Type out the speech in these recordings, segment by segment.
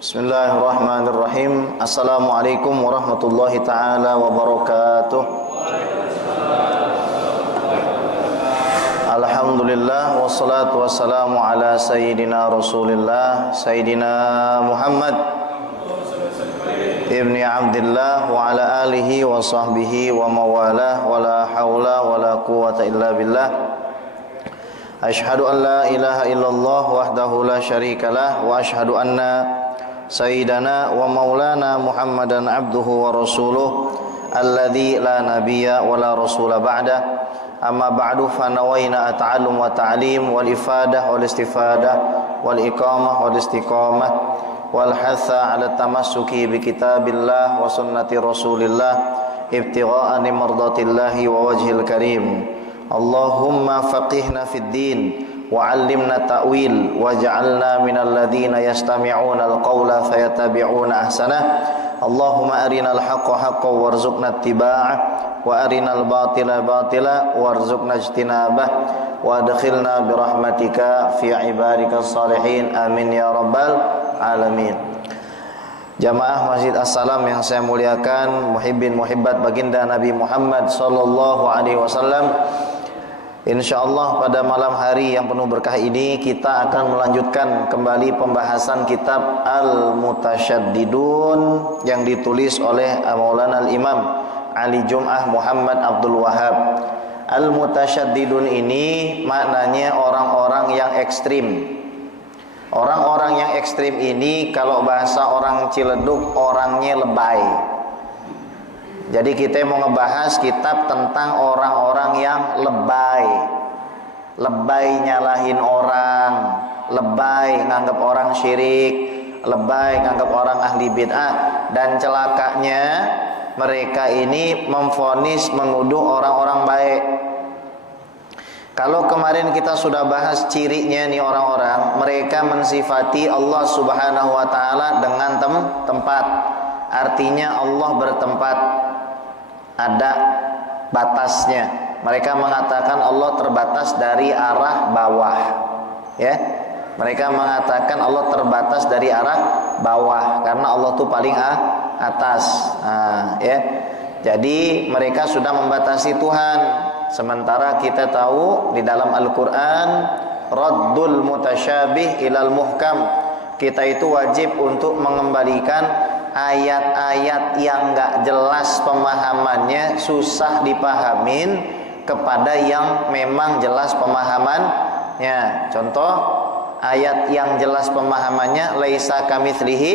Bismillahirrahmanirrahim. Assalamualaikum warahmatullahi ta'ala wabarakatuh. Alhamdulillah wassalatu wassalamu ala sayyidina Rasulillah Sayyidina Muhammad ibni Abdillah wa ala alihi wa sahbihi wa mawalah wa la hawla wa la quwata illa billah. Ashhadu an la ilaha illallah wahdahu la syarikalah wa ashhadu anna Sayyidana wa maulana Muhammadan abduhu wa rasuluh alladzi la nabiyya wa la rasula ba'da. Amma ba'du fa nawaina at-ta'allum wa ta'lim wal ifadah wal istifadah wal iqamah wal istiqamah wal hatha 'ala tamassuki bi kitabillah wa sunnati rasulillah ibtigha'an mardatillahi wa wajhil karim. Allahumma faqihna fid din wa'allimna ta'wil waj'alna minal ladzina yastami'una al-qawla fayattabi'una ahsanah. Allahumma arinal haqqa haqqan warzuqna ittiba'ah wa arinal batila batila warzuqna ijtinabah wa adkhilna birahmatika fi ibadikas salihin amin ya rabbal alamin. Jamaah Masjid As-Salam yang saya muliakan, muhibbin muhibbat baginda Nabi Muhammad sallallahu alaihi wasallam. InsyaAllah pada malam hari yang penuh berkah ini kita akan melanjutkan kembali pembahasan kitab Al-Mutasyaddidun yang ditulis oleh Maulana Al-Imam Ali Jum'ah Muhammad Abdul Wahab. Al-Mutasyaddidun ini maknanya orang-orang yang ekstrim. Orang-orang yang ekstrim ini kalau bahasa orang Ciledug orangnya lebay. Jadi kita mau ngebahas kitab tentang orang-orang yang lebay. Lebay nyalahin orang, lebay nganggap orang syirik, lebay nganggap orang ahli bid'ah, dan celakanya mereka ini memvonis menuduh orang-orang baik. Kalau kemarin kita sudah bahas cirinya nih orang-orang, mereka mensifati Allah Subhanahu wa taala dengan tempat. Artinya Allah bertempat, ada batasnya. Mereka mengatakan Allah terbatas dari arah bawah. Ya. Mereka mengatakan Allah terbatas dari arah bawah karena Allah tuh paling atas. Ya. Jadi mereka sudah membatasi Tuhan. Sementara kita tahu di dalam Al-Qur'an raddul mutasyabih ilal muhkam. Kita itu wajib untuk mengembalikan ayat-ayat yang enggak jelas pemahamannya, susah dipahamin, kepada yang memang jelas pemahamannya. Contoh ayat yang jelas pemahamannya laisa kamitslihi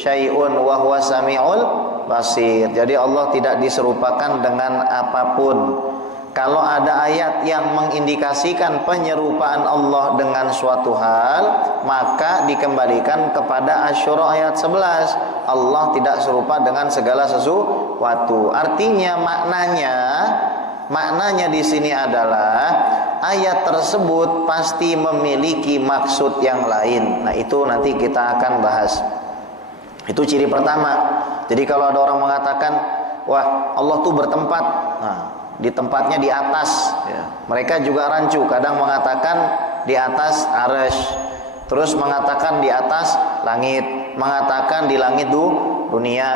syai'un wa huwas samiul basir. Jadi Allah tidak diserupakan dengan apapun. Kalau ada ayat yang mengindikasikan penyerupaan Allah dengan suatu hal, maka dikembalikan kepada Asy-Syura ayat 11. Allah tidak serupa dengan segala sesuatu. Artinya maknanya di sini adalah ayat tersebut pasti memiliki maksud yang lain. Nah, itu nanti kita akan bahas. Itu ciri pertama. Jadi kalau ada orang mengatakan, wah Allah tuh bertempat, nah, di tempatnya di atas, ya. Mereka juga rancu, kadang mengatakan di atas arsy, terus mengatakan di atas langit, mengatakan di langit dunia.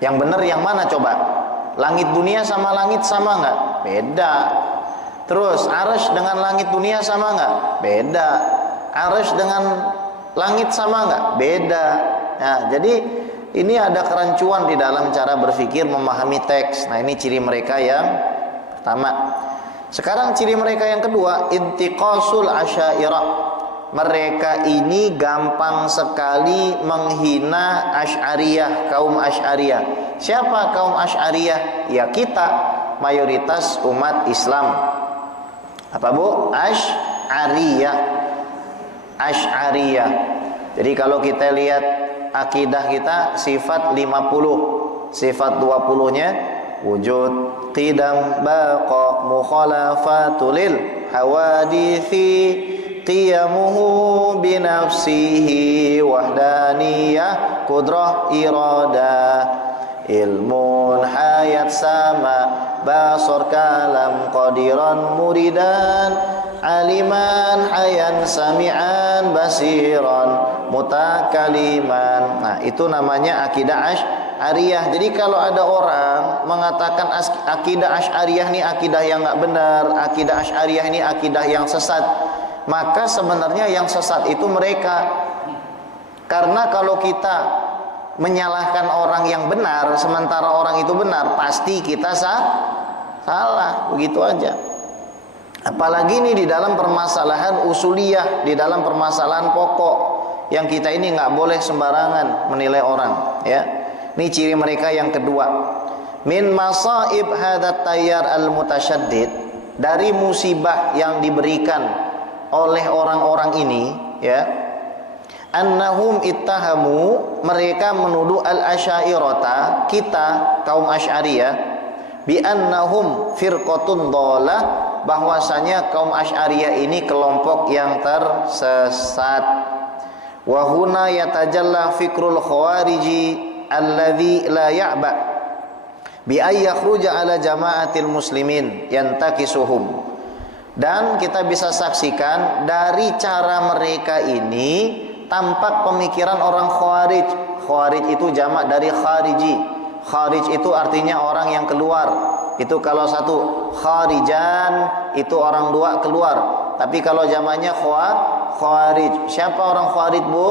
Yang benar yang mana coba? Langit dunia sama langit sama nggak? Beda. Terus arsy dengan langit dunia sama nggak? Beda. Arsy dengan langit sama nggak? Beda. Nah, jadi ini ada kerancuan di dalam cara berpikir memahami teks. Nah, ini ciri mereka yang pertama. Sekarang ciri mereka yang kedua, intiqasul asy'ariyah. Mereka ini gampang sekali menghina Asy'ariyah, kaum Asy'ariyah. Siapa kaum Asy'ariyah? Ya kita, mayoritas umat Islam. Apa Bu? Asy'ariyah. Asy'ariyah. Jadi kalau kita lihat akidah kita sifat 50, sifat 20-nya wujud, qidam, baqa, mukhalafatulil hawadithi, qiyamuhu binafsihi, wahdaniyah, qudrah, iradah, ilmun, hayat, sama, basar, kalam, qadiran, muridan, aliman hayan sami'an basiran mutakaliman. Nah, itu namanya akidah Asy'ariyah. Jadi kalau ada orang mengatakan akidah Asy'ariyah ini akidah yang enggak benar, akidah Asy'ariyah ini akidah yang sesat, maka sebenarnya yang sesat itu mereka. Karena kalau kita menyalahkan orang yang benar sementara orang itu benar, pasti kita salah, begitu aja. Apalagi ini di dalam permasalahan usuliyah, di dalam permasalahan pokok yang kita ini nggak boleh sembarangan menilai orang, ya. Ini ciri mereka yang kedua. Min masaib hadat tayyar al-mutasyaddid, dari musibah yang diberikan oleh orang-orang ini, ya. Annahum ittahamu, mereka menuduh al-asy'ariyata, kita kaum Asy'ariyah, bi annahum firqatun dhalah, bahwasanya kaum Asy'ariyah ini kelompok yang tersesat. Wa huna yatajalla fikrul khawariji alladzi la ya'ba bi ay yakhruja ala jama'atil muslimin yantakisuhum. Dan kita bisa saksikan dari cara mereka ini tampak pemikiran orang Khawarij. Khawarij itu jamak dari khariji. Kharij itu artinya orang yang keluar. Itu kalau satu, kharijan itu orang dua keluar. Tapi kalau jamaknya khawarij. Siapa orang khawarij, Bu?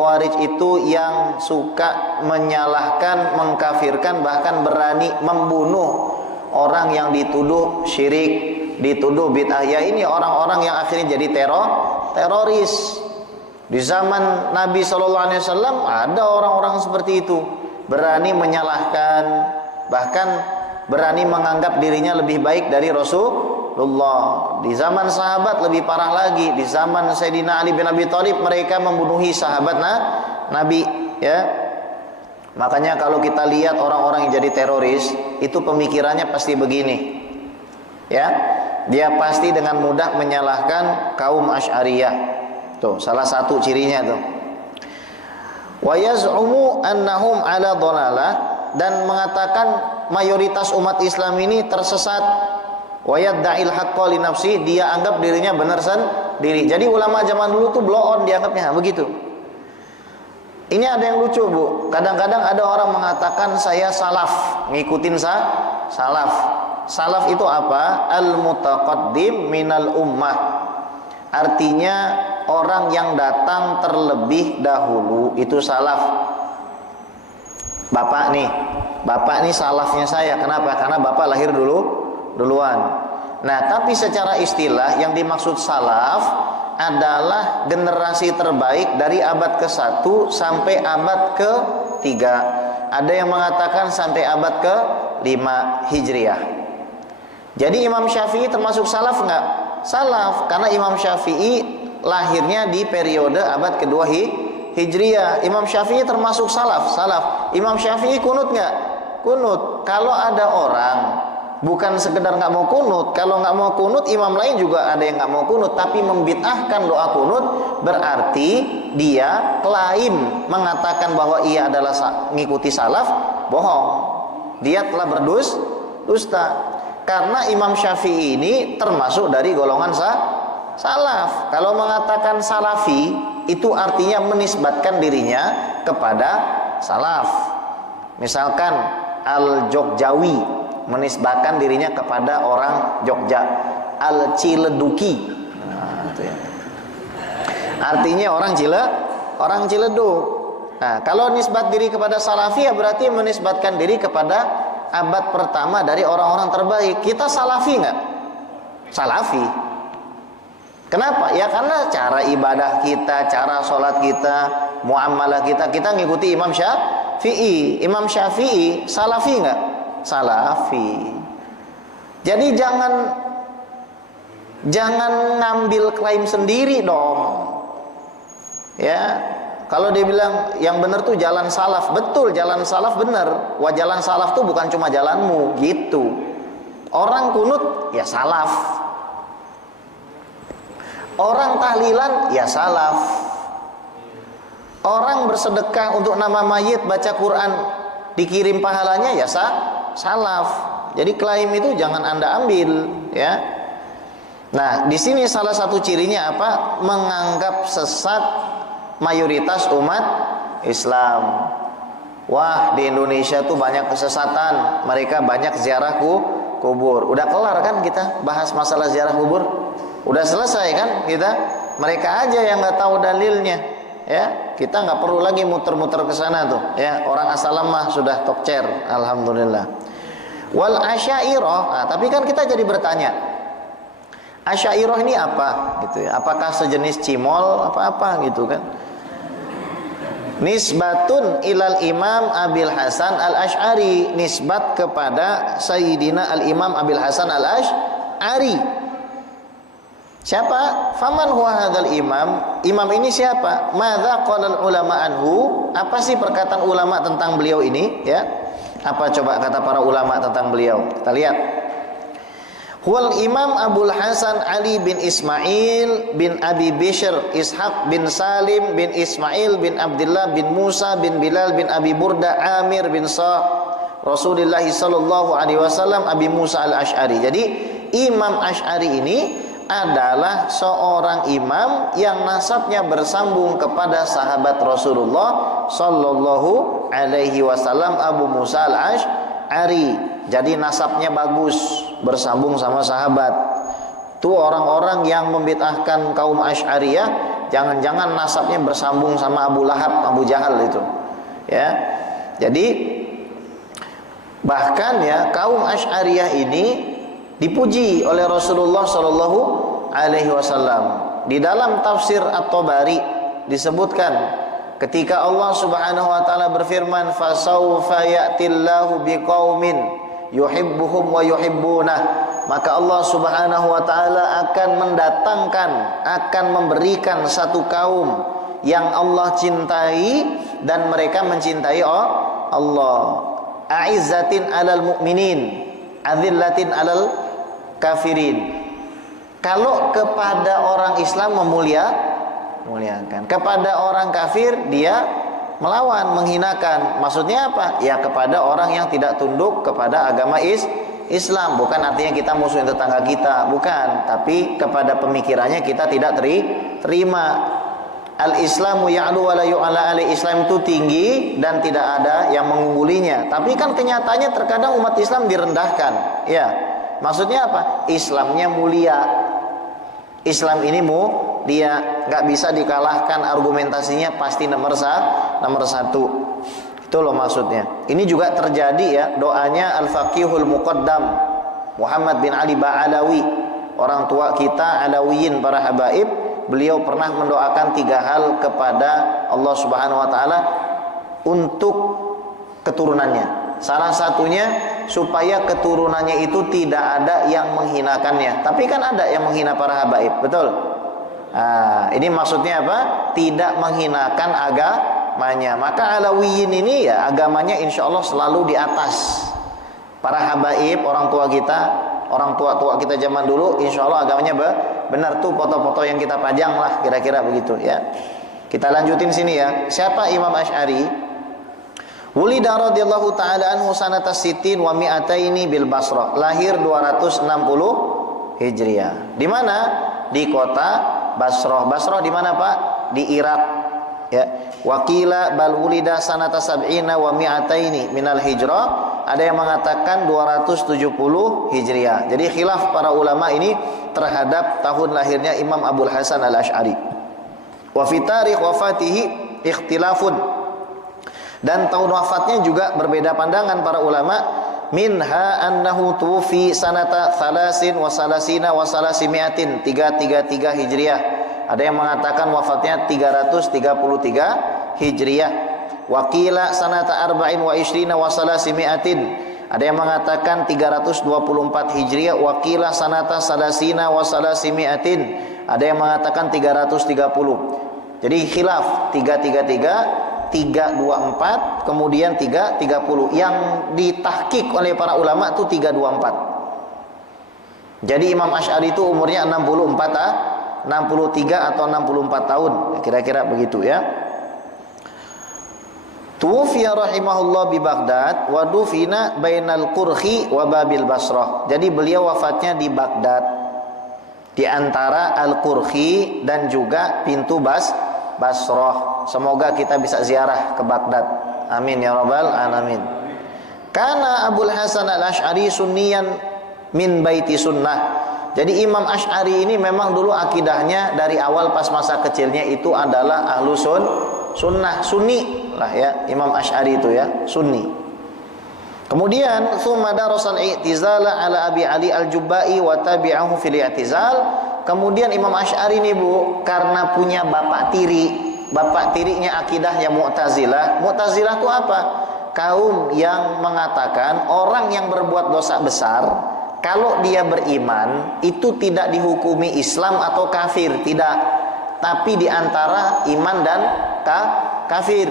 Khawarij itu yang suka menyalahkan, mengkafirkan, bahkan berani membunuh orang yang dituduh syirik, dituduh bid'ah. Ya, ini orang-orang yang akhirnya jadi teroris. Di zaman Nabi SAW ada orang-orang seperti itu, berani menyalahkan, bahkan berani menganggap dirinya lebih baik dari Rasulullah. Di zaman sahabat lebih parah lagi. Di zaman Sayyidina Ali bin Abi Thalib mereka membunuhi sahabat Nabi, ya. Makanya kalau kita lihat orang-orang yang jadi teroris, itu pemikirannya pasti begini, ya. Dia pasti dengan mudah menyalahkan kaum Asy'ariyah. Tuh, salah satu cirinya tuh. Wa yaz'umu annahum ala dhalalah, dan mengatakan mayoritas umat Islam ini tersesat. Wa yadda'il haqqa li nafsi, dia anggap dirinya benar sendiri. Jadi ulama zaman dulu tuh blow on dianggapnya begitu. Ini ada yang lucu, Bu. Kadang-kadang ada orang mengatakan saya salaf, ngikutin salaf. Salaf itu apa? Al-mutaqaddim minal ummah. Artinya orang yang datang terlebih dahulu, itu salaf. Bapak nih salafnya saya. Kenapa? Karena bapak lahir duluan. Nah, tapi secara istilah yang dimaksud salaf adalah generasi terbaik dari abad ke-1 sampai abad ke-3. Ada yang mengatakan sampai abad ke-5 Hijriah. Jadi Imam Syafi'i termasuk salaf enggak? Salaf, karena Imam Syafi'i lahirnya di periode abad kedua Hijriah. Imam Syafi'i termasuk salaf. Imam Syafi'i kunut nggak? Kunut. Kalau ada orang bukan sekedar nggak mau kunut, kalau nggak mau kunut, imam lain juga ada yang nggak mau kunut, tapi membid'ahkan doa kunut, berarti dia klaim mengatakan bahwa ia adalah ngikuti salaf, bohong. Dia telah berdusta. Karena Imam Syafi'i ini termasuk dari golongan salaf. Kalau mengatakan salafi, itu artinya menisbatkan dirinya kepada salaf. Misalkan Al-Jogjawi menisbatkan dirinya kepada orang Jogja. Al-Cileduki, nah, itu ya. Artinya orang Ciledug. Nah, kalau nisbat diri kepada salafi, ya berarti menisbatkan diri kepada abad pertama dari orang-orang terbaik. Kita salafi nggak? Salafi. Kenapa? Ya karena cara ibadah kita, cara sholat kita, muamalah kita ngikuti Imam Syafi'i. Imam Syafi'i salafi nggak? Salafi. Jadi jangan ngambil klaim sendiri dong. Ya. Kalau dia bilang yang benar tuh jalan salaf, betul, jalan salaf benar. Wah, jalan salaf tuh bukan cuma jalanmu, gitu. Orang kunut ya salaf. Orang tahlilan ya salaf. Orang bersedekah untuk nama mayit, baca Quran, dikirim pahalanya ya salaf. Jadi klaim itu jangan Anda ambil, ya. Nah, di sini salah satu cirinya apa? Menganggap sesat mayoritas umat Islam. Wah, di Indonesia tuh banyak kesesatan, mereka banyak ziarah kubur. Udah kelar kan kita bahas masalah ziarah kubur? Udah selesai kan kita? Mereka aja yang nggak tahu dalilnya, ya. Kita nggak perlu lagi muter-muter ke sana tuh, ya. Orang asalam mah sudah tokcer, alhamdulillah. Wal Asy'ariyah, nah, tapi kan kita jadi bertanya, Asy'ariyah ini apa gitu ya? Apakah sejenis cimol apa-apa gitu kan? Nisbatun ilal Imam Abil Hasan Al-Asy'ari, nisbat kepada Sayyidina Al-Imam Abil Hasan Al-Asy'ari. Siapa? Faman huwa hadzal imam? Imam ini siapa? Madza qala ulama anhu? Apa sih perkataan ulama tentang beliau ini, ya? Apa coba kata para ulama tentang beliau? Kita lihat. Huwal Imam Abul Hasan Ali bin Ismail bin Abi Bishr Ishaq bin Salim bin Ismail bin Abdullah bin Musa bin Bilal bin Abi Burda Amir bin Rasulullah sallallahu alaihi wasallam Abi Musa Al-Asy'ari. Jadi Imam Asy'ari ini adalah seorang imam yang nasabnya bersambung kepada sahabat Rasulullah sallallahu alaihi wasallam Abu Musa Al-Asy'ari. Jadi nasabnya bagus, bersambung sama sahabat. Tuh orang-orang yang membid'ahkan kaum Asy'ariyah, jangan-jangan nasabnya bersambung sama Abu Lahab, Abu Jahal itu. Ya. Jadi bahkan ya kaum Asy'ariyah ini dipuji oleh Rasulullah sallallahu alaihi wasallam. Di dalam tafsir At-Tabari disebutkan ketika Allah Subhanahu wa taala berfirman, "Fasawfa ya'tillahu biqaumin yuhibbuhum wa yuhibbunah," maka Allah Subhanahu wa taala akan mendatangkan, akan memberikan satu kaum yang Allah cintai dan mereka mencintai Allah. A'izzatin 'alal mu'minin, adzillatin 'alal kafirin. Kalau kepada orang Islam memuliakan, kepada orang kafir dia melawan, menghinakan. Maksudnya apa? Ya kepada orang yang tidak tunduk kepada agama Islam. Bukan artinya kita musuhin tetangga kita, bukan. Tapi kepada pemikirannya kita tidak terima. Al-Islamu ya'lu wa la yu'ala alaihi. Islam itu tinggi dan tidak ada yang mengunggulinya. Tapi kan kenyataannya terkadang umat Islam direndahkan. Ya. Maksudnya apa? Islamnya mulia. Islam ini dia nggak bisa dikalahkan, argumentasinya pasti nomor satu. Itu loh maksudnya. Ini juga terjadi ya doanya Al-Faqihul Muqaddam Muhammad bin Ali Ba'alawi, orang tua kita Alawiyin para habaib. Beliau pernah mendoakan 3 hal kepada Allah Subhanahu wa taala untuk keturunannya. Salah satunya supaya keturunannya itu tidak ada yang menghinakannya. Tapi kan ada yang menghina para habaib, betul? Nah, ini maksudnya apa? Tidak menghinakan agamanya. Maka Alawiyin ini ya agamanya insya Allah selalu di atas. Para habaib, orang tua kita, orang tua kita zaman dulu, insya Allah agamanya benar tuh, foto-foto yang kita pajang lah, kira-kira begitu ya. Kita lanjutin sini ya. Siapa Imam Asy'ari? Wulida radhiyallahu ta'ala anhu sanata sittin wa mi'ataini bil Basrah. Lahir 260 Hijriah. Di mana? Di kota Basrah. Basrah di mana, Pak? Di Irak. Ya. Wakila bal wulida sanata sab'ina wa mi'ataini minal hijrah. Ada yang mengatakan 270 Hijriah. Jadi khilaf para ulama ini terhadap tahun lahirnya Imam Abul Hasan Al-Asy'ari. Wa fi tarikh wafatihi ikhtilafun. Dan tahun wafatnya juga berbeda pandangan para ulama. Minha annahu tufi sanata thalasin wa salasina wa salasimiatin 333 Hijriah. Ada yang mengatakan wafatnya 333 Hijriah. Waqila sanata arba'in wa ishrina wa salasimiatin. Ada yang mengatakan 324 Hijriah. Waqila sanata salasina wa salasimiatin. Ada yang mengatakan 330. Jadi khilaf 333, 324, kemudian 330. Yang ditahqiq oleh para ulama itu 324. Jadi Imam Asy'ari itu umurnya 63 atau 64 tahun, kira-kira begitu ya. Tuwfiya rahimahullah bi Baghdad wa dufina bainal Qurhi wa Babil Basrah. Jadi beliau wafatnya di Baghdad. di antara Al-Qurhi dan juga pintu Basrah. Semoga kita bisa ziarah ke Baghdad. Amin ya rabbal alamin. Karena Abul Hasan Al-Asy'ari sunniyan min baiti sunnah. Jadi Imam Asy'ari ini memang dulu akidahnya dari awal pas masa kecilnya itu adalah ahlu sunnah, sunni lah ya. Imam Asy'ari itu ya, sunni. Kemudian tsumma darasal i'tizala ala Abi Ali Al-Jubba'i wa tabi'ahu fil i'tizal. Kemudian Imam Asy'ari ini Bu, karena punya bapak tirinya akidahnya Mu'tazilah. Mu'tazilah itu apa? Kaum yang mengatakan orang yang berbuat dosa besar, kalau dia beriman itu tidak dihukumi Islam atau kafir, tidak. Tapi di antara iman dan kafir,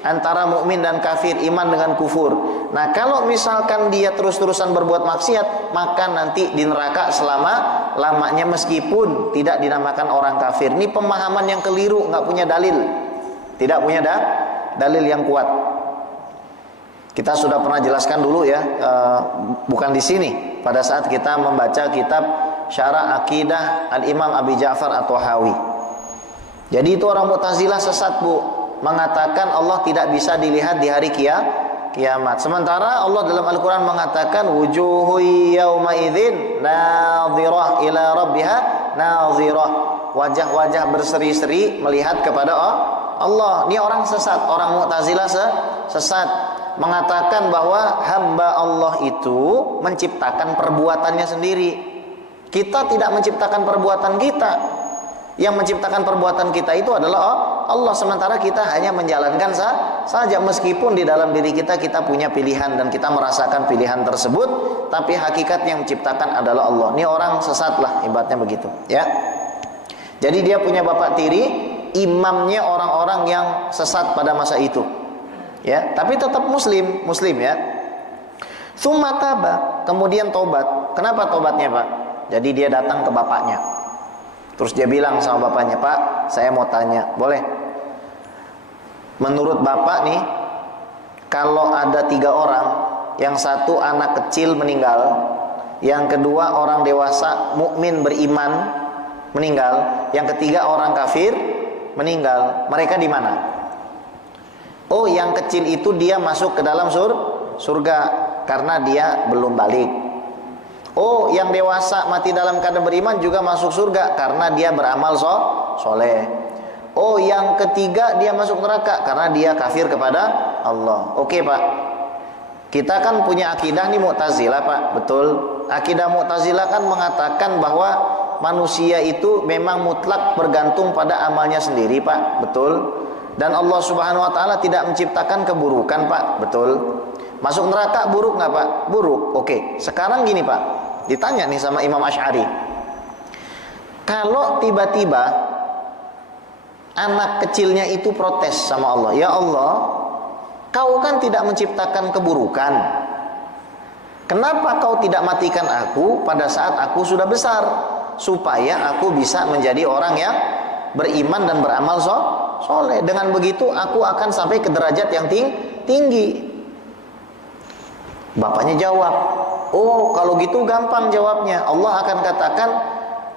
antara mukmin dan kafir, iman dengan kufur. Nah, kalau misalkan dia terus-terusan berbuat maksiat, maka nanti di neraka selama-lamanya meskipun tidak dinamakan orang kafir. Ini pemahaman yang keliru, nggak punya dalil. Tidak punya dalil yang kuat. Kita sudah pernah jelaskan dulu ya, bukan di sini. Pada saat kita membaca kitab Syarah Aqidah Al-Imam Abi Ja'far At-Tahawi. Jadi itu orang Mu'tazilah sesat Bu, mengatakan Allah tidak bisa dilihat di hari kiamat. Sementara Allah dalam Al-Quran mengatakan wujuhu yawma idzin nadhirah ila rabbiha nadhirah. Wajah-wajah berseri-seri melihat kepada Allah. Ini orang sesat, orang Mu'tazilah sesat, mengatakan bahwa hamba Allah itu menciptakan perbuatannya sendiri. Kita tidak menciptakan perbuatan kita. Yang menciptakan perbuatan kita itu adalah Allah, sementara kita hanya menjalankan saja, meskipun di dalam diri kita punya pilihan dan kita merasakan pilihan tersebut, tapi hakikat yang menciptakan adalah Allah. Ini orang sesat lah, ibaratnya begitu ya. Jadi dia punya bapak tiri, imamnya orang-orang yang sesat pada masa itu ya, tapi tetap muslim ya. Tsumma taba, kemudian tobat. Kenapa tobatnya Pak? Jadi dia datang ke bapaknya, terus dia bilang sama bapaknya, Pak, saya mau tanya, boleh? Menurut bapak nih, kalau ada 3 orang, yang satu anak kecil meninggal, yang kedua orang dewasa mukmin beriman meninggal, yang ketiga orang kafir meninggal, mereka di mana? Oh, yang kecil itu dia masuk ke dalam surga karena dia belum balik. Oh, yang dewasa mati dalam keadaan beriman juga masuk surga karena dia beramal soleh. Oh, yang ketiga dia masuk neraka karena dia kafir kepada Allah. Oke Pak, kita kan punya akidah nih Mu'tazilah Pak, betul? Akidah Mu'tazilah kan mengatakan bahwa manusia itu memang mutlak bergantung pada amalnya sendiri Pak, betul? Dan Allah Subhanahu Wa Taala tidak menciptakan keburukan Pak, betul? Masuk neraka buruk nggak Pak? Buruk. Oke, sekarang gini Pak, ditanya nih sama Imam Asy'ari, kalau tiba-tiba anak kecilnya itu protes sama Allah, ya Allah, kau kan tidak menciptakan keburukan, kenapa kau tidak matikan aku pada saat aku sudah besar, supaya aku bisa menjadi orang yang beriman dan beramal soleh. Dengan begitu aku akan sampai ke derajat yang tinggi. Bapaknya jawab, oh kalau gitu gampang jawabnya. Allah akan katakan,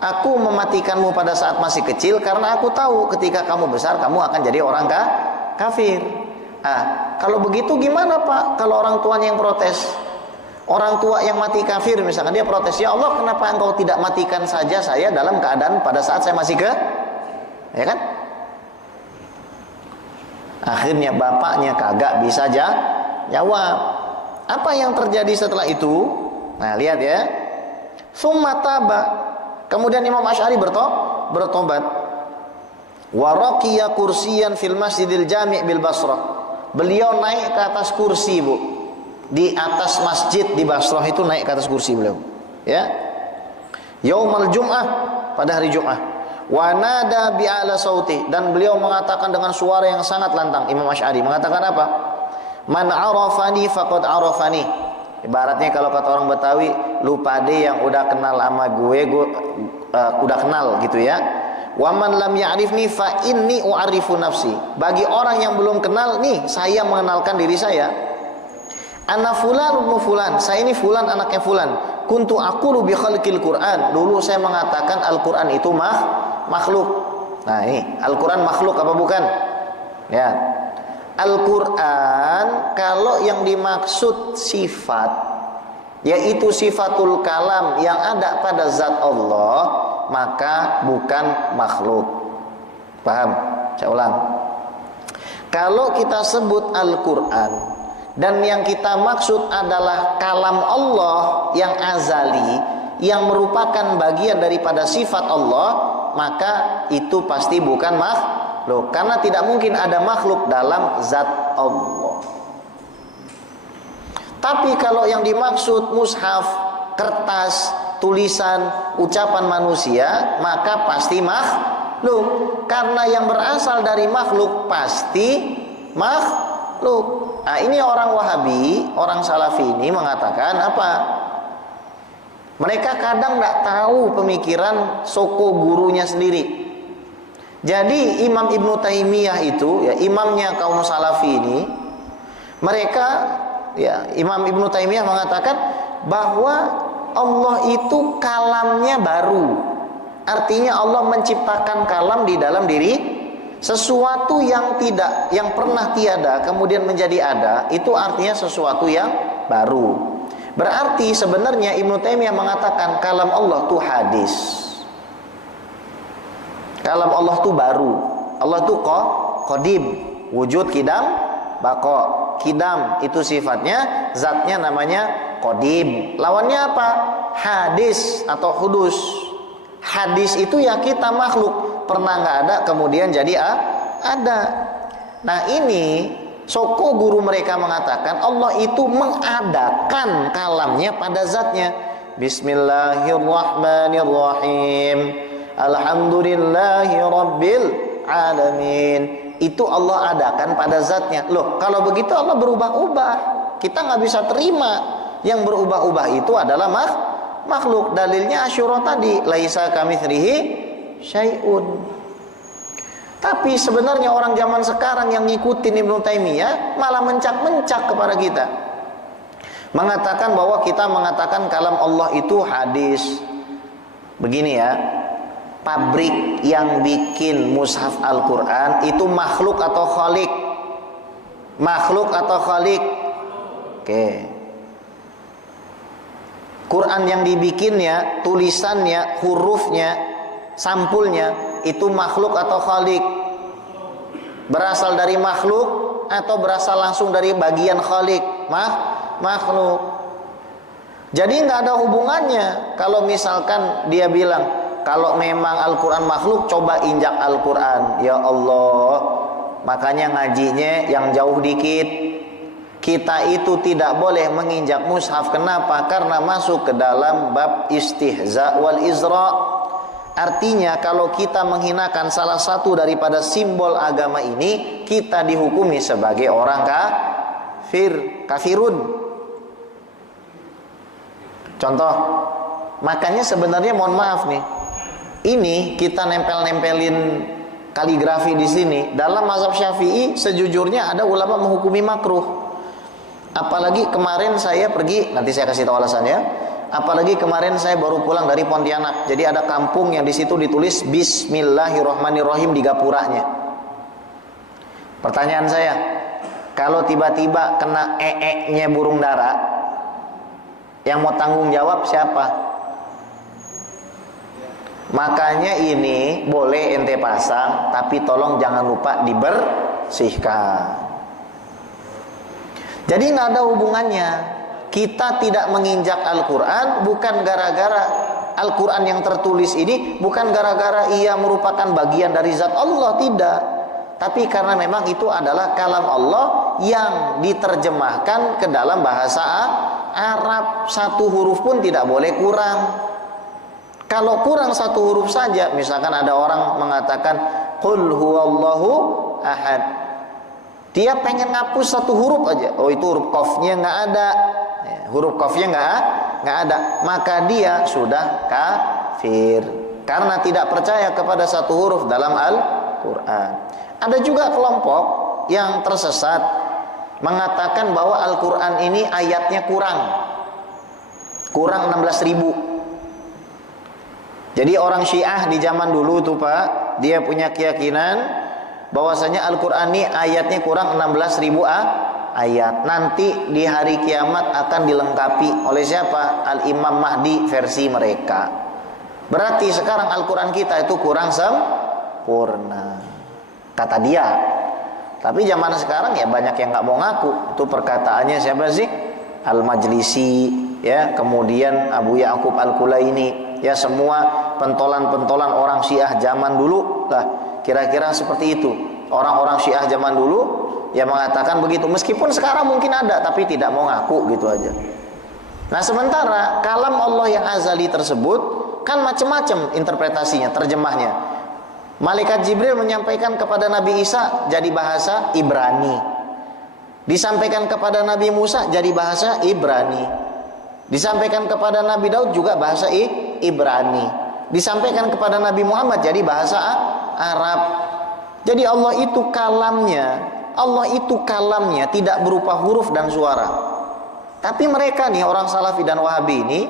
aku mematikanmu pada saat masih kecil karena aku tahu ketika kamu besar kamu akan jadi orang kafir. Kalau begitu gimana Pak kalau orang tuanya yang protes? Orang tua yang mati kafir misalkan, dia protes, ya Allah kenapa engkau tidak matikan saja saya dalam keadaan pada saat saya masih ya kan? Akhirnya bapaknya kagak bisa jawab. Apa yang terjadi setelah itu? Nah lihat ya, summa taba. Kemudian Imam Asy'ari bertobat. Wa raqiya kursiyan fil Masjidil Jami' bil Basrah. Beliau naik ke atas kursi Bu, di atas masjid di Basrah itu naik ke atas kursi beliau. Ya. Yaumal Jum'ah, pada hari Jumat. Wa nada bi'ala sauti, dan beliau mengatakan dengan suara yang sangat lantang. Imam Asy'ari mengatakan apa? Man arafani faqad arafani. Ibaratnya kalau kata orang Betawi, lu pade yang udah kenal sama gue udah kenal gitu ya. Wa man lam ya'rifni fa inni u'arifu nafsi. Bagi orang yang belum kenal nih, saya mengenalkan diri saya. Ana fulan ibnu fulan, saya ini fulan anaknya fulan. kuntu aqulu bi khalqil Qur'an. Dulu saya mengatakan Al-Qur'an itu makhluk. Nah, ini Al-Qur'an makhluk apa bukan? Ya. Al-Qur'an kalau yang dimaksud sifat, yaitu sifatul kalam yang ada pada zat Allah, maka bukan makhluk. Paham? Saya ulang. Kalau kita sebut Al-Qur'an dan yang kita maksud adalah kalam Allah yang azali, yang merupakan bagian daripada sifat Allah, maka itu pasti bukan makhluk, karena tidak mungkin ada makhluk dalam zat Allah. Tapi kalau yang dimaksud mushaf, kertas, tulisan, ucapan manusia, maka pasti makhluk, karena yang berasal dari makhluk pasti makhluk. Nah, ini orang Wahabi, orang Salafi ini mengatakan apa? Mereka kadang nggak tahu pemikiran soko gurunya sendiri. Jadi Imam Ibnu Taimiyah itu, ya imamnya kaum Salafi ini, mereka, ya Imam Ibnu Taimiyah mengatakan bahwa Allah itu kalamnya baru. Artinya Allah menciptakan kalam di dalam diri, sesuatu yang pernah tiada kemudian menjadi ada, itu artinya sesuatu yang baru. Berarti sebenarnya Ibnu Taimiyah mengatakan kalam Allah itu hadis. Kalam Allah itu baru. Allah itu qadim, wujud, kidam, baqa. Kidam itu sifatnya, zatnya namanya qadim. Lawannya apa? Hadis atau hudus. Hadis itu ya kita makhluk, pernah nggak ada kemudian jadi ada. Nah, ini soko guru mereka mengatakan Allah itu mengadakan kalamnya pada zatnya. Bismillahirrahmanirrahim, alhamdulillahi rabbil alamin. Itu Allah adakan pada zatnya. Loh, kalau begitu Allah berubah-ubah, kita nggak bisa terima. Yang berubah-ubah itu adalah makhluk. Dalilnya Asyura tadi, laisa kamitsrihi syai'un. Tapi sebenarnya orang zaman sekarang yang ngikutin Ibnu Taimiyah malah mencak-mencak kepada kita, mengatakan bahwa kita mengatakan kalam Allah itu hadis. Begini ya, pabrik yang bikin mushaf Al-Quran itu makhluk atau khalik? Makhluk atau khalik? Oke. Quran yang dibikinnya, tulisannya, hurufnya, sampulnya, itu makhluk atau khalik? Berasal dari makhluk atau berasal langsung dari bagian khalik? Makhluk. Jadi nggak ada hubungannya. Kalau misalkan dia bilang, kalau memang Al-Quran makhluk, coba injak Al-Quran. Ya Allah, makanya ngajinya yang jauh dikit. Kita itu tidak boleh menginjak mushaf. Kenapa? Karena masuk ke dalam bab istihza wal izra. Artinya kalau kita menghinakan salah satu daripada simbol agama ini, kita dihukumi sebagai orang kafirun. Contoh, makanya sebenarnya mohon maaf nih, ini kita nempelin kaligrafi di sini. Dalam mazhab Syafi'i sejujurnya ada ulama menghukumi makruh. Apalagi kemarin saya pergi, nanti saya kasih tahu alasannya. Apalagi kemarin saya baru pulang dari Pontianak. Jadi ada kampung yang di situ ditulis Bismillahirrahmanirrahim di gapuranya. Pertanyaan saya, kalau tiba-tiba kena nya burung dara, yang mau tanggung jawab siapa? Makanya ini boleh ente pasang, tapi tolong jangan lupa dibersihkan. Jadi nggak ada hubungannya. Kita tidak menginjak Al-Quran bukan gara-gara Al-Quran yang tertulis ini, bukan gara-gara ia merupakan bagian dari zat Allah, tidak. Tapi karena memang itu adalah kalam Allah yang diterjemahkan ke dalam bahasa Arab. Satu huruf pun tidak boleh kurang. Kalau kurang satu huruf saja, misalkan ada orang mengatakan Qul huwallahu ahad, dia pengen ngapus satu huruf aja, oh itu huruf qafnya nggak ada, huruf qafnya nggak ada, maka dia sudah kafir karena tidak percaya kepada satu huruf dalam Al-Quran. Ada juga kelompok yang tersesat mengatakan bahwa Al-Quran ini ayatnya kurang. kurang 16.000. Jadi orang Syiah di zaman dulu tuh Pak, dia punya keyakinan bahwasanya Al-Qur'an ini ayatnya kurang 16.000 ayat. Nanti di hari kiamat akan dilengkapi oleh siapa? Al-Imam Mahdi versi mereka. Berarti sekarang Al-Qur'an kita itu kurang sempurna, kata dia. Tapi zaman sekarang ya banyak yang nggak mau ngaku. Itu perkataannya siapa sih? Al-Majlisi, ya, kemudian Abu Ya'qub Al-Kulaini, ya, semua pentolan-pentolan orang Syiah zaman dulu lah. Kira-kira seperti itu. Orang-orang Syiah zaman dulu yang mengatakan begitu. Meskipun sekarang mungkin ada, tapi tidak mau ngaku gitu aja. Nah, sementara kalam Allah yang azali tersebut kan macam-macam interpretasinya, terjemahnya. Malaikat Jibril menyampaikan kepada Nabi Isa jadi bahasa Ibrani. Disampaikan kepada Nabi Musa jadi bahasa Ibrani. Disampaikan kepada Nabi Daud juga bahasa Ibrani. Disampaikan kepada Nabi Muhammad jadi bahasa Arab. Jadi Allah itu kalamnya tidak berupa huruf dan suara. Tapi mereka nih orang Salafi dan Wahabi ini,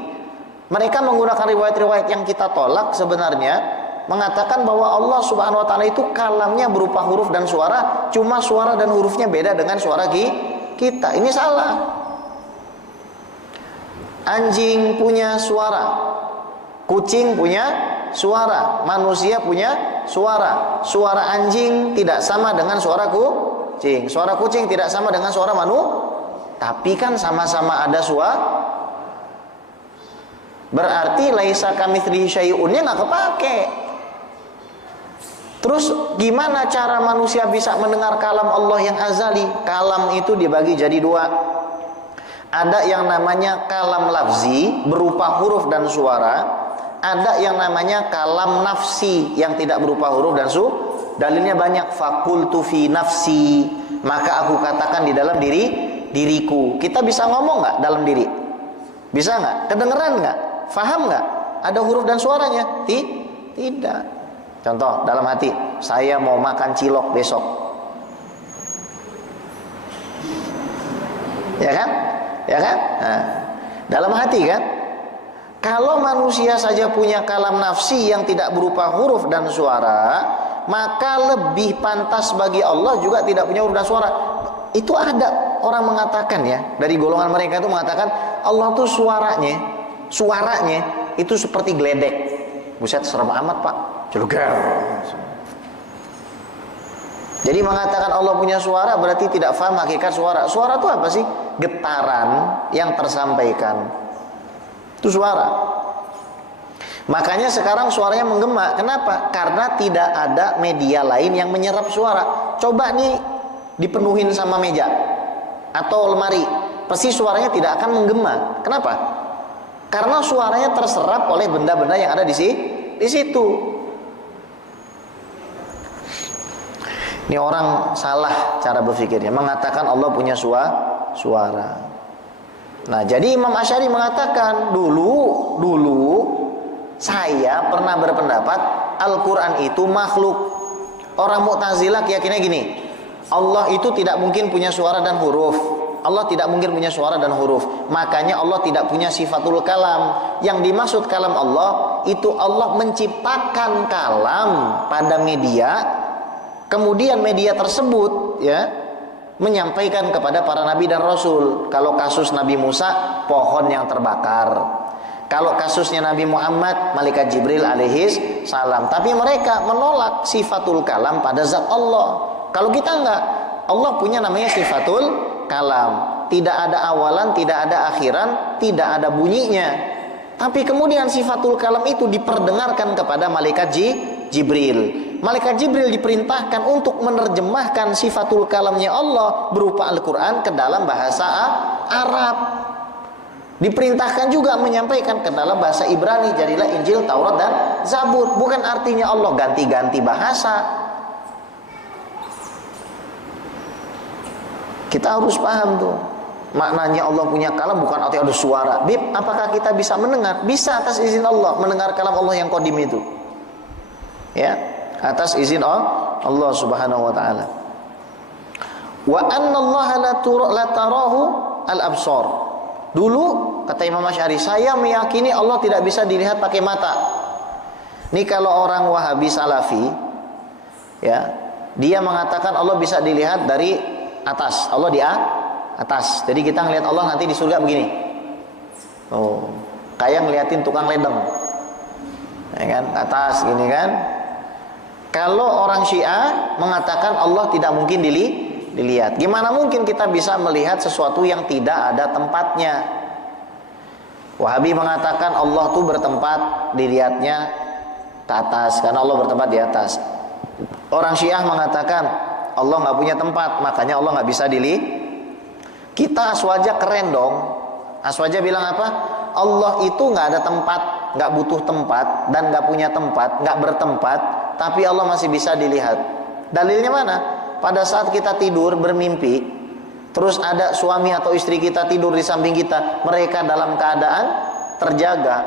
mereka menggunakan riwayat-riwayat yang kita tolak sebenarnya, mengatakan bahwa Allah Subhanahu wa taala itu kalamnya berupa huruf dan suara, cuma suara dan hurufnya beda dengan suara kita. Ini salah. Anjing punya suara, kucing punya suara, manusia punya suara. Suara anjing tidak sama dengan suara kucing. Suara kucing tidak sama dengan suara manusia. Tapi kan sama-sama ada suara. Berarti laisa kamitslihi syai'un-nya nggak kepake. Terus gimana cara manusia bisa mendengar kalam Allah yang azali? Kalam itu dibagi jadi dua. Ada yang namanya kalam lafzi berupa huruf dan suara. Ada yang namanya kalam nafsi yang tidak berupa huruf dan dalilnya banyak. Fakultu fi nafsi, maka aku katakan di dalam diriku. Kita bisa ngomong nggak dalam diri? Bisa nggak? Kedengeran nggak? Faham nggak? Ada huruf dan suaranya? Tidak. Contoh, dalam hati, saya mau makan cilok besok. Ya kan? Ya kan? Nah, dalam hati kan? Kalau manusia saja punya kalam nafsi yang tidak berupa huruf dan suara, maka lebih pantas bagi Allah juga tidak punya huruf dan suara. Itu ada orang mengatakan ya, dari golongan mereka itu mengatakan Allah tuh suaranya itu seperti geledek. Buset, serem amat Pak. Celugar. Jadi mengatakan Allah punya suara berarti tidak paham hakikat suara. Suara itu apa sih? Getaran yang tersampaikan. Itu suara. Makanya sekarang suaranya menggema. Kenapa? Karena tidak ada media lain yang menyerap suara. Coba nih dipenuhin sama meja atau lemari, pasti suaranya tidak akan menggema. Kenapa? Karena suaranya terserap oleh benda-benda yang ada di situ. Ini orang salah cara berpikirnya, mengatakan Allah punya suara. Nah, jadi Imam Asy'ari mengatakan dulu saya pernah berpendapat Al-Quran itu makhluk. Orang Mu'tazilah keyakinannya gini, Allah itu tidak mungkin punya suara dan huruf. Allah tidak mungkin punya suara dan huruf. Makanya Allah tidak punya sifatul kalam. Yang dimaksud kalam Allah itu Allah menciptakan kalam pada media. Kemudian media tersebut ya menyampaikan kepada para nabi dan rasul. Kalau kasus Nabi Musa, pohon yang terbakar. Kalau kasusnya Nabi Muhammad, malaikat Jibril alaihis salam. Tapi mereka menolak sifatul kalam pada zat Allah. Kalau kita enggak, Allah punya namanya sifatul kalam. Tidak ada awalan, tidak ada akhiran, tidak ada bunyinya. Tapi kemudian sifatul kalam itu diperdengarkan kepada malaikat Jibril. Malaikat Jibril diperintahkan untuk menerjemahkan sifatul kalamnya Allah berupa Al-Quran ke dalam bahasa Arab. Diperintahkan juga menyampaikan ke dalam bahasa Ibrani, jadilah Injil, Taurat, dan Zabur. Bukan artinya Allah ganti-ganti bahasa. Kita harus paham tuh. Maknanya Allah punya kalam bukan artinya ada suara. Bib, apakah kita bisa mendengar? Bisa atas izin Allah mendengar kalam Allah yang qadim itu. Ya, atas izin Allah Subhanahu wa taala. Wa anna Allah la tarahu al-absar. Dulu kata Imam Asy'ari, saya meyakini Allah tidak bisa dilihat pakai mata. Ini kalau orang Wahabi Salafi, ya, dia mengatakan Allah bisa dilihat dari atas, Allah di atas. Jadi kita ngelihat Allah nanti di surga begini. Oh, kayak ngeliatin tukang ledeng, ya kan, atas gini kan. Kalau orang Syiah mengatakan Allah tidak mungkin dilihat. Gimana mungkin kita bisa melihat sesuatu yang tidak ada tempatnya? Wahabi mengatakan Allah tuh bertempat, dilihatnya ke atas, karena Allah bertempat di atas. Orang Syiah mengatakan Allah nggak punya tempat, makanya Allah nggak bisa dilihat. Kita Aswaja keren dong. Aswaja bilang apa? Allah itu nggak ada tempat, nggak butuh tempat, dan nggak punya tempat, nggak bertempat, tapi Allah masih bisa dilihat. Dalilnya mana? Pada saat kita tidur bermimpi, terus ada suami atau istri kita tidur di samping kita, mereka dalam keadaan terjaga.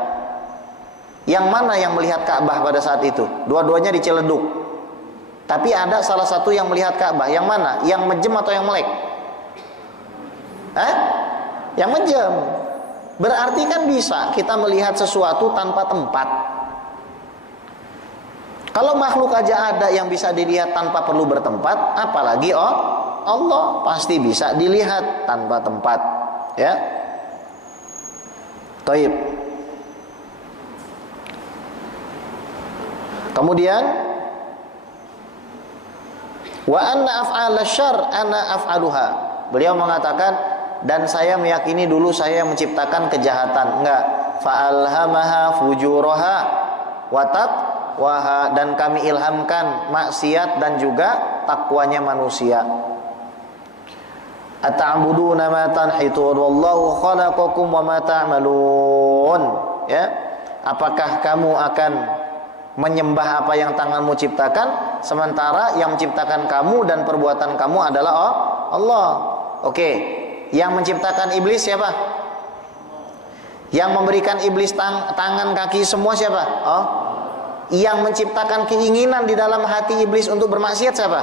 Yang mana yang melihat Ka'bah pada saat itu? Dua-duanya di Ciledug. Tapi ada salah satu yang melihat Ka'bah. Yang mana? Yang menjem atau yang melek? Yang menjem. Berarti kan bisa kita melihat sesuatu tanpa tempat. Kalau makhluk aja ada yang bisa dilihat tanpa perlu bertempat, apalagi Allah pasti bisa dilihat tanpa tempat, ya. Taib. Kemudian wa anna af'al syarr ana af'aluha. Beliau mengatakan, dan saya meyakini dulu saya menciptakan kejahatan. Enggak. Fa'alhamaha fujuraha wa taqwaha, dan kami ilhamkan maksiat dan juga takwanya manusia. Ata'buduna ma tanhitun wallahu khalaqakum wa ma ta'malun. Ya. Apakah kamu akan menyembah apa yang tanganmu ciptakan, sementara yang menciptakan kamu dan perbuatan kamu adalah Allah. Oke. Yang menciptakan iblis siapa? Yang memberikan iblis tangan, kaki semua siapa? Yang menciptakan keinginan di dalam hati iblis untuk bermaksiat siapa?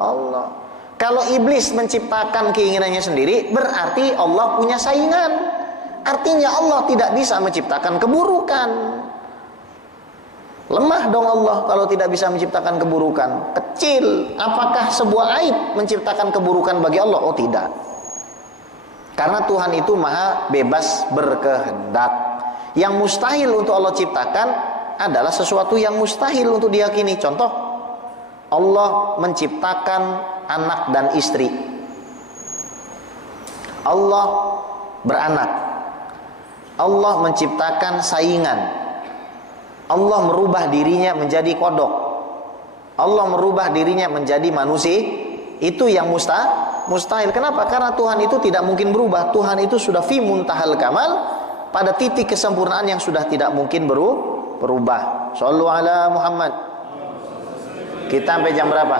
Allah. Kalau iblis menciptakan keinginannya sendiri, berarti Allah punya saingan. Artinya Allah tidak bisa menciptakan keburukan. Lemah dong Allah kalau tidak bisa menciptakan keburukan. Kecil. Apakah sebuah aib menciptakan keburukan bagi Allah? Oh tidak. Karena Tuhan itu maha bebas berkehendak. Yang mustahil untuk Allah ciptakan adalah sesuatu yang mustahil untuk diyakini. Contoh, Allah menciptakan anak dan istri. Allah beranak. Allah menciptakan saingan. Allah merubah dirinya menjadi kodok. Allah merubah dirinya menjadi manusia. Itu yang mustahil. Kenapa? Karena Tuhan itu tidak mungkin berubah. Tuhan itu sudah fi muntahal kamal, pada titik kesempurnaan yang sudah tidak mungkin berubah. Shallu ala Muhammad. Kita sampai jam berapa?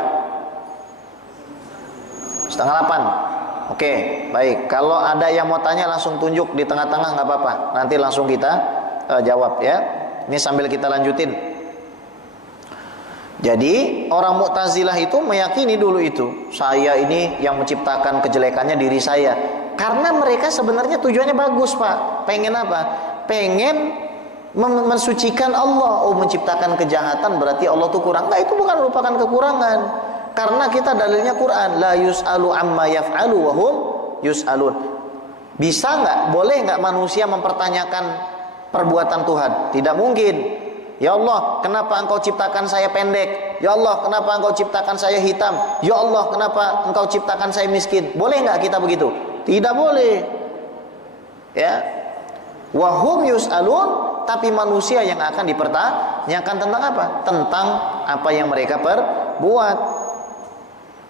7:30. Oke, baik. Kalau ada yang mau tanya langsung tunjuk di tengah-tengah, nggak apa-apa. Nanti langsung kita jawab ya. Ini sambil kita lanjutin. Jadi orang Mu'tazilah itu meyakini dulu itu, saya ini yang menciptakan kejelekannya diri saya. Karena mereka sebenarnya tujuannya bagus, Pak. Pengen apa? Pengen mensucikan Allah. Oh, menciptakan kejahatan berarti Allah itu kurang. Nah, itu bukan merupakan kekurangan. Karena kita dalilnya Quran, la yus'alu amma yaf'alu wa hum yus'alun. Bisa nggak? Boleh nggak manusia mempertanyakan perbuatan Tuhan? Tidak mungkin. Ya Allah, kenapa engkau ciptakan saya pendek? Ya Allah, kenapa engkau ciptakan saya hitam? Ya Allah, kenapa engkau ciptakan saya miskin? Boleh nggak kita begitu? Tidak boleh. Ya. Wa hum yus'alun, tapi manusia yang akan dipertanyakan tentang apa? Tentang apa yang mereka perbuat.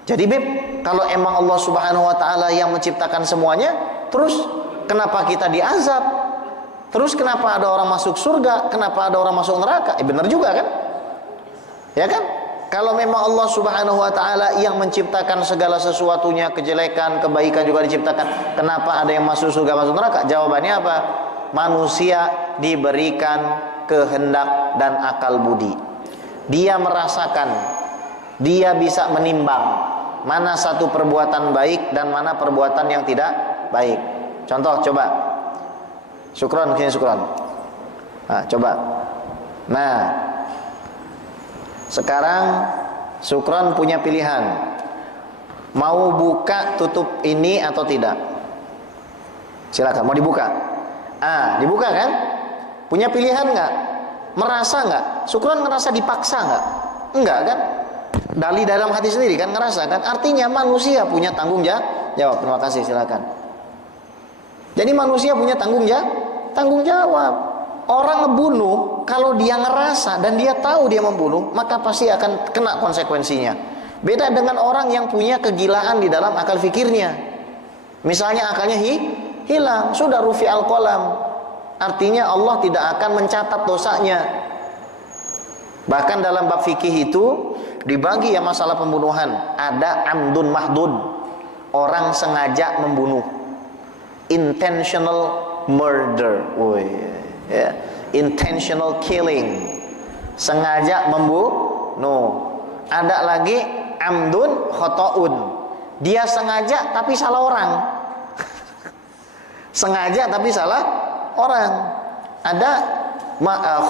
Jadi Beb, kalau emang Allah Subhanahu wa taala yang menciptakan semuanya, terus kenapa kita diazab? Terus kenapa ada orang masuk surga? Kenapa ada orang masuk neraka? Benar juga kan? Ya kan? Kalau memang Allah Subhanahu wa taala yang menciptakan segala sesuatunya, kejelekan, kebaikan juga diciptakan, kenapa ada yang masuk surga, masuk neraka? Jawabannya apa? Manusia diberikan kehendak dan akal budi. Dia merasakan, dia bisa menimbang mana satu perbuatan baik dan mana perbuatan yang tidak baik. Contoh coba, Syukron, sini syukron. Nah, coba. Nah, sekarang syukron punya pilihan. Mau buka tutup ini atau tidak? Silakan, mau dibuka? Dibuka kan? Punya pilihan nggak? Merasa nggak? Syukron ngerasa dipaksa nggak? Enggak kan? Dari dalam hati sendiri kan ngerasa kan? Artinya manusia punya tanggung jawab. Terima kasih, silakan. Jadi manusia punya tanggung jawab. Orang ngebunuh, kalau dia ngerasa dan dia tahu dia membunuh, maka pasti akan kena konsekuensinya. Beda dengan orang yang punya kegilaan di dalam akal fikirnya. Misalnya akalnya hilang, sudah rufi al-qalam. Artinya Allah tidak akan mencatat dosanya. Bahkan dalam bab fikih itu dibagi ya masalah pembunuhan. Ada amdun mahdud, orang sengaja membunuh. Intentional murder, ya. Intentional killing, sengaja membunuh. Ada lagi amdun khotoun, dia sengaja tapi salah orang. Sengaja tapi salah orang. Ada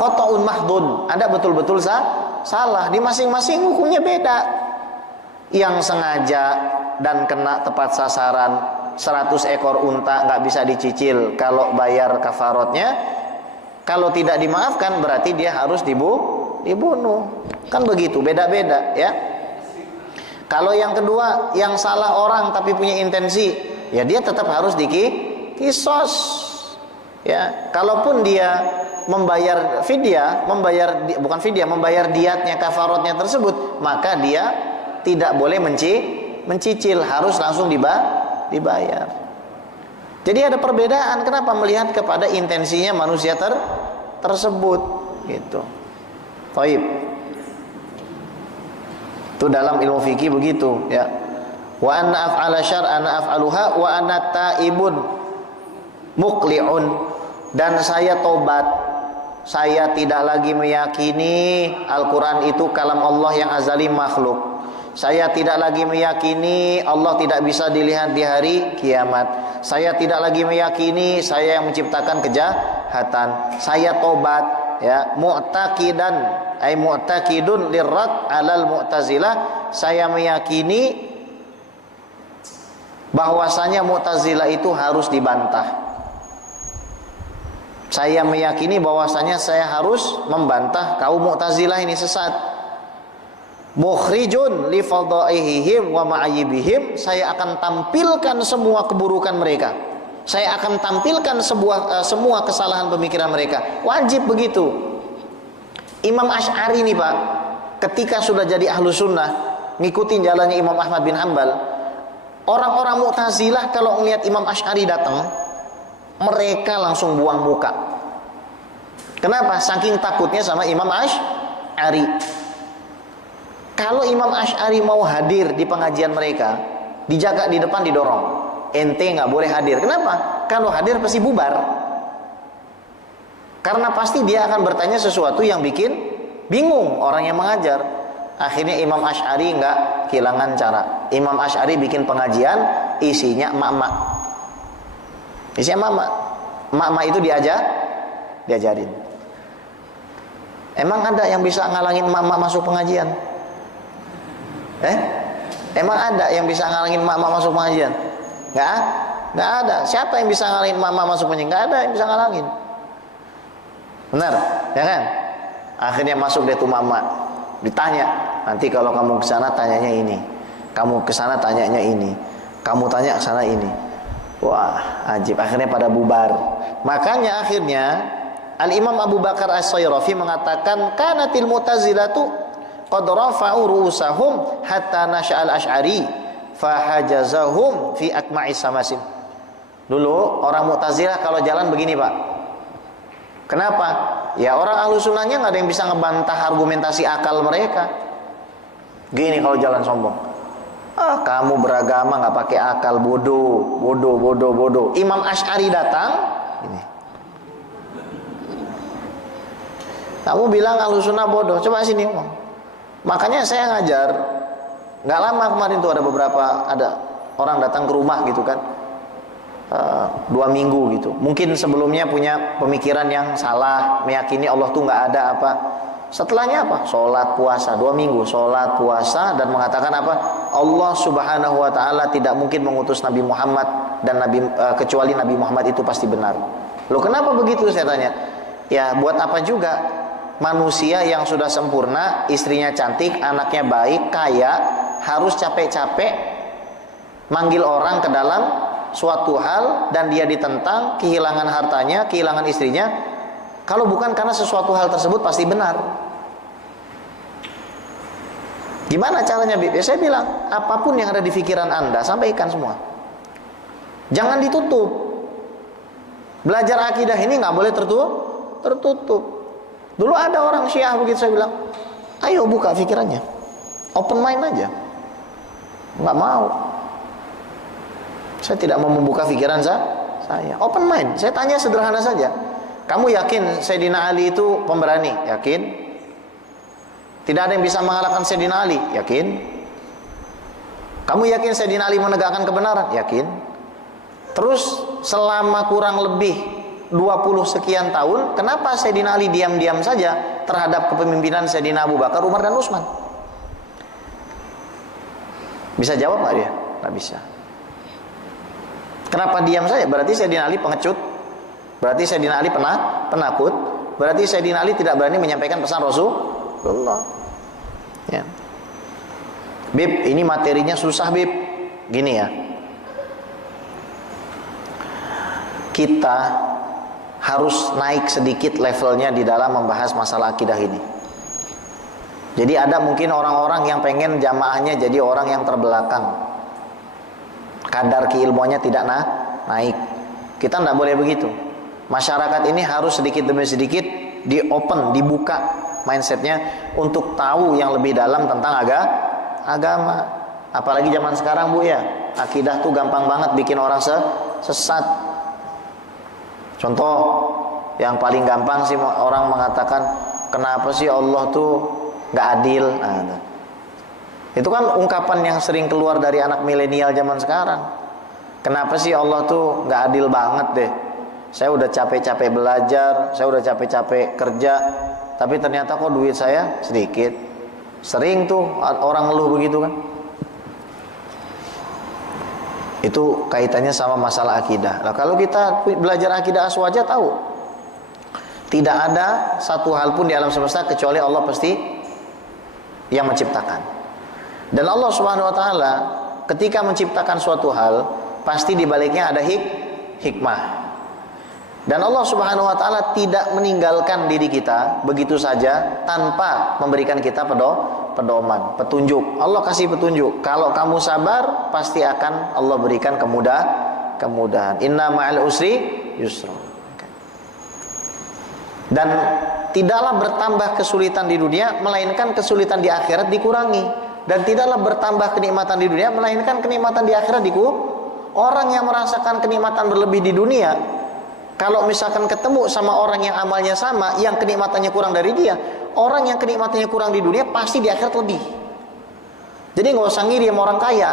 khotoun mahdun, ada betul-betul salah. Di masing-masing hukumnya beda. Yang sengaja dan kena tepat sasaran 100 ekor unta nggak bisa dicicil kalau bayar kafarotnya. Kalau tidak dimaafkan berarti dia harus dibunuh. Kan begitu, beda-beda ya. Kalau yang kedua, yang salah orang tapi punya intensi, ya dia tetap harus kisos. Ya, kalaupun dia membayar fidyah, membayar diatnya, kafarotnya tersebut, maka dia tidak boleh mencicil, harus langsung dibayar. Jadi ada perbedaan. Kenapa? Melihat kepada intensinya manusia tersebut, gitu. Baik. Itu dalam ilmu fikih begitu, ya. Wa anna af'ala syar'an af'aluha wa anna taibun muqli'un, dan saya tobat. Saya tidak lagi meyakini Al-Quran itu kalam Allah yang azali makhluk. Saya tidak lagi meyakini Allah tidak bisa dilihat di hari kiamat. Saya tidak lagi meyakini saya yang menciptakan kejahatan. Saya tobat, ya, mu'taqidan ay mu'taqidun lirrad 'alal mu'tazilah. Saya meyakini bahwasanya Mu'tazilah itu harus dibantah. Saya meyakini bahwasanya saya harus membantah kaum Mu'tazilah ini sesat. Mukhrijun li fadaihihim wa ma'ayibihim, saya akan tampilkan semua keburukan mereka. Saya akan tampilkan semua kesalahan pemikiran mereka. Wajib begitu. Imam Asy'ari nih Pak, ketika sudah jadi ahlu sunnah, ngikutin jalannya Imam Ahmad bin Hanbal, orang-orang Mu'tazilah kalau ngelihat Imam Asy'ari datang, mereka langsung buang muka. Kenapa? Saking takutnya sama Imam Asy'ari. Kalau Imam Asy'ari mau hadir di pengajian mereka, dijaga di depan, didorong. Ente nggak boleh hadir. Kenapa? Kalau hadir pasti bubar. Karena pasti dia akan bertanya sesuatu yang bikin bingung orang yang mengajar. Akhirnya Imam Asy'ari nggak kehilangan cara. Imam Asy'ari bikin pengajian, isinya emak-emak. Isinya emak-emak. Emak-emak itu diajarin. Emang ada yang bisa ngalangin emak-emak masuk pengajian? Emang ada yang bisa ngalangin emak-emak masuk pengajian? Nggak ada. Siapa yang bisa ngalangin emak-emak masuk pengajian? Nggak ada yang bisa ngalangin. Benar, ya kan? Akhirnya masuk deh tuh emak-emak. Ditanya, nanti kalau kamu ke sana tanyanya ini, kamu ke sana tanyanya ini, kamu tanya ke sana ini. Wah, ajib. Akhirnya pada bubar. Makanya akhirnya Al-Imam Abu Bakar As-Sayrafi mengatakan, kanatil Mu'tazilatu qad rafa'u ru'usahum hatta nasya'al Asy'ari fahajazahum fi akma'is samasim. Dulu orang Mu'tazilah kalau jalan begini Pak. Kenapa? Ya orang ahlu sunnahnya nggak ada yang bisa ngebantah argumentasi akal mereka. Gini kalau jalan sombong. Kamu beragama nggak pakai akal, bodoh. Imam Asy'ari datang, ini. Kamu bilang ahlu sunnah bodoh. Coba sini ngomong. Makanya saya ngajar. Nggak lama kemarin tuh ada orang datang ke rumah gitu kan. 2 minggu gitu. Mungkin sebelumnya punya pemikiran yang salah, meyakini Allah tuh nggak ada apa. Setelahnya apa? Sholat puasa 2 minggu, sholat puasa dan mengatakan apa? Allah Subhanahu Wa Taala tidak mungkin mengutus Nabi Muhammad dan kecuali Nabi Muhammad itu pasti benar. Loh kenapa begitu saya tanya? Ya buat apa juga manusia yang sudah sempurna, istrinya cantik, anaknya baik, kaya, harus capek-capek manggil orang ke dalam suatu hal dan dia ditentang, kehilangan hartanya, kehilangan istrinya. Kalau bukan karena sesuatu hal tersebut pasti benar. Gimana caranya, Bib? Ya saya bilang, apapun yang ada di pikiran Anda, sampaikan semua. Jangan ditutup. Belajar akidah ini nggak boleh tertutup. Dulu ada orang Syiah begitu, saya bilang, ayo buka pikirannya, open mind aja. Nggak mau. Saya tidak mau membuka pikiran saya. Open mind. Saya tanya sederhana saja. Kamu yakin Sayyidina Ali itu pemberani? Yakin? Tidak ada yang bisa mengalahkan Sayyidina Ali? Yakin? Kamu yakin Sayyidina Ali menegakkan kebenaran? Yakin? Terus selama kurang lebih 20 sekian tahun, kenapa Sayyidina Ali diam-diam saja terhadap kepemimpinan Sayyidina Abu Bakar, Umar dan Utsman? Bisa jawab nggak dia? Nggak bisa. Kenapa diam saja? Berarti Sayyidina Ali pengecut. Berarti Sayyidina Ali penakut. Berarti Sayyidina Ali tidak berani menyampaikan pesan Rasulullah. Ya. Bib, ini materinya susah, Bib. Gini ya. Kita harus naik sedikit levelnya di dalam membahas masalah akidah ini. Jadi ada mungkin orang-orang yang pengen jamaahnya jadi orang yang terbelakang. Kadar keilmuannya tidak naik. Kita tidak boleh begitu. Masyarakat ini harus sedikit demi sedikit di-open, dibuka mindsetnya untuk tahu yang lebih dalam tentang agama. Apalagi zaman sekarang, Bu, ya, akidah tuh gampang banget bikin orang sesat. Contoh yang paling gampang sih, orang mengatakan kenapa sih Allah tuh nggak adil. Nah, itu kan ungkapan yang sering keluar dari anak milenial zaman sekarang. Kenapa sih Allah tuh nggak adil banget deh? Saya udah capek-capek belajar, saya udah capek-capek kerja, tapi ternyata kok duit saya sedikit. Sering tuh orang ngeluh begitu kan. Itu kaitannya sama masalah akidah. Nah, kalau kita belajar akidah aswaja tahu, tidak ada satu hal pun di alam semesta kecuali Allah pasti yang menciptakan. Dan Allah Subhanahu Wa Taala ketika menciptakan suatu hal, pasti di baliknya ada hikmah. Dan Allah Subhanahu Wa Taala tidak meninggalkan diri kita begitu saja tanpa memberikan kita pedoman, petunjuk. Allah kasih petunjuk. Kalau kamu sabar, pasti akan Allah berikan kemudahan. Inna ma'al usri yusra. Dan tidaklah bertambah kesulitan di dunia, melainkan kesulitan di akhirat dikurangi. Dan tidaklah bertambah kenikmatan di dunia, melainkan kenikmatan di akhirat dikurangi. Orang yang merasakan kenikmatan berlebih di dunia, kalau misalkan ketemu sama orang yang amalnya sama, yang kenikmatannya kurang dari dia, orang yang kenikmatannya kurang di dunia pasti di akhirat lebih. Jadi nggak usah ngiri sama orang kaya,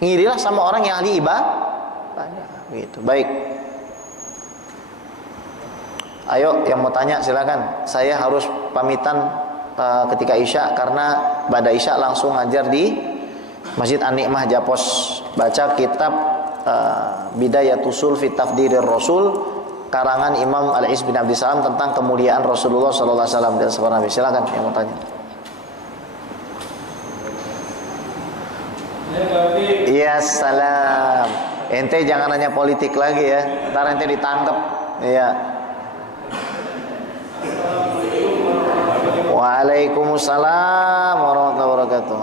ngirilah sama orang yang ahli ibadah. Gitu. Baik. Ayo yang mau tanya silakan. Saya harus pamitan ketika Isya karena pada Isya langsung ngajar di Masjid An-Nikmah Japos, baca kitab Bidayatul fi Tafdirir Rasul karangan Imam Al-Is bin Abdis Salam tentang kemuliaan Rasulullah sallallahu alaihi wasallam dan sahabat Nabi. Silakan yang mau tanya. Iya, salam. Ente jangan nanya politik lagi ya. Ntar ente ditangkap. Iya. Waalaikumsalam warahmatullahi wabarakatuh.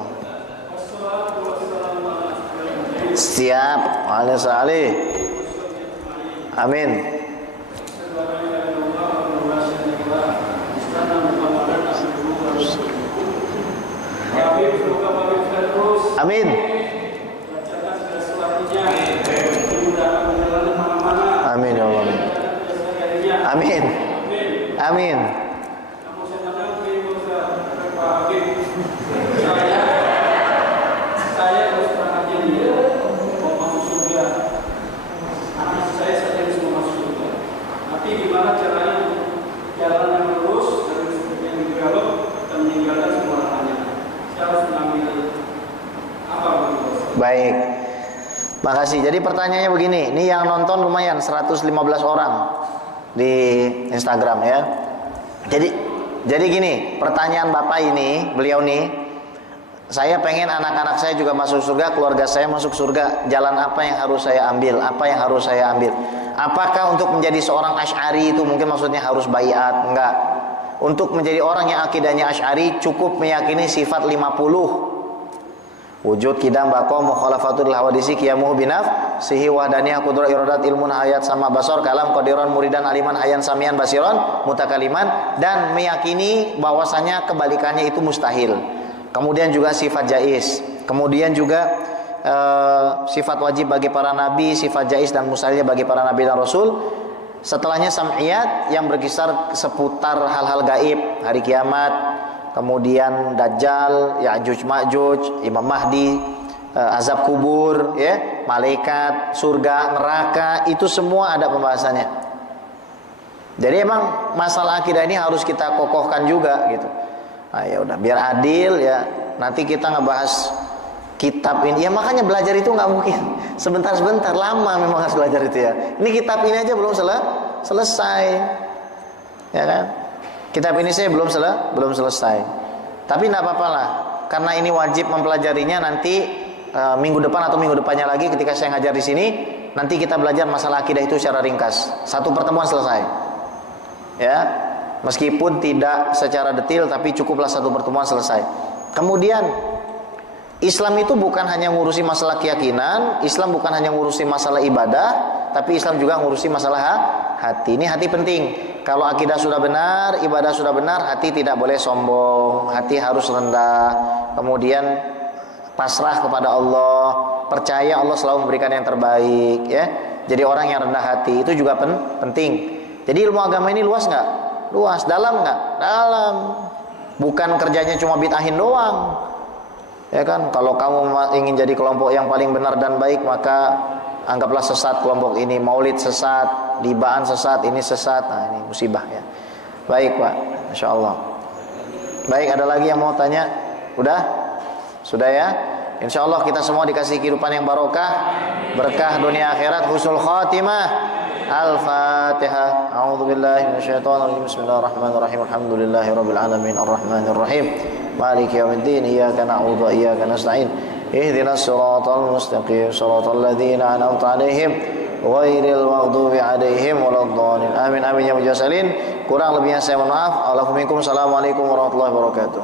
Siap. Waalaikumsalam. Amin. Amin. Amin ya Allah. Amin. Amin. Tapi gimana caranya jalan yang lurus dan yang digalop dan meninggalkan semua lahannya? Saya harus mengambil apa bos? Baik. Makasih. Jadi pertanyaannya begini, ini yang nonton lumayan 115 orang di Instagram ya. Jadi gini, pertanyaan Bapak ini, beliau nih, saya pengen anak-anak saya juga masuk surga, keluarga saya masuk surga. Jalan apa yang harus saya ambil? Apa yang harus saya ambil? Apakah untuk menjadi seorang Asy'ari itu mungkin maksudnya harus baiat? Enggak. Untuk menjadi orang yang akidahnya Asy'ari cukup meyakini sifat 50. Wujud, kidam, baqo, mukhalafatul hawadisi, qiyamuhu binaf, sihi wahdaniyah, qudrah, iradat, ilmun, hayat, sama basar, kalam, qadiran, muridan, aliman, hayan, samian, basiran, mutakaliman, dan meyakini bahwasanya kebalikannya itu mustahil. Kemudian juga sifat jaiz. Kemudian juga sifat wajib bagi para nabi, sifat jaiz dan mustahilnya bagi para nabi dan rasul. Setelahnya sam'iyat yang berkisar seputar hal-hal gaib, hari kiamat, kemudian Dajjal, Ya'juj Ma'juj, Imam Mahdi, azab kubur, ya, malaikat, surga, neraka, itu semua ada pembahasannya. Jadi emang masalah akidah ini harus kita kokohkan juga gitu. Nah, ya udah biar adil ya. Nanti kita ngebahas kitab ini. Ya makanya belajar itu nggak mungkin sebentar-sebentar, lama memang harus belajar itu ya. Ini kitab ini aja belum selesai, ya kan? Kitab ini saya belum selesai. Tapi tidak apa-apa lah, karena ini wajib mempelajarinya nanti minggu depan atau minggu depannya lagi ketika saya ngajar di sini, nanti kita belajar masalah akidah itu secara ringkas. Satu pertemuan selesai. Ya, meskipun tidak secara detail, tapi cukuplah satu pertemuan selesai. Kemudian Islam itu bukan hanya ngurusi masalah keyakinan, Islam bukan hanya ngurusi masalah ibadah, tapi Islam juga ngurusi masalah hati. Ini hati penting. Kalau akidah sudah benar, ibadah sudah benar, hati tidak boleh sombong, hati harus rendah. Kemudian pasrah kepada Allah, percaya Allah selalu memberikan yang terbaik, ya. Jadi orang yang rendah hati itu juga penting. Jadi ilmu agama ini luas nggak? Luas. Dalam nggak? Dalam. Bukan kerjanya cuma bid'ahin doang. Ya kan? Kalau kamu ingin jadi kelompok yang paling benar dan baik, maka anggaplah sesat kelompok ini. Maulid sesat, libaan sesat, ini sesat. Nah, ini musibah ya. Baik Pak, Masya Allah. Baik, ada lagi yang mau tanya? Udah? Sudah ya? Insya Allah kita semua dikasih kehidupan yang barokah, berkah dunia akhirat, husnul khatimah. Al-Fatihah. A'udzubillahi minasyaitonirrajim. Bismillahirrahmanirrahim. Alhamdulillahirabbil alamin arrahmanir rahim. Maliki yaumiddin. Iyyaka na'budu wa iyyaka nasta'in. Ihdinas siratal mustaqim. Shiratal ladzina an'amta 'alaihim ghairil maghdubi 'alaihim waladdallin. Amin amin ya mujahidin. Kurang lebihnya saya mohon maaf. Assalamualaikum warahmatullahi wabarakatuh.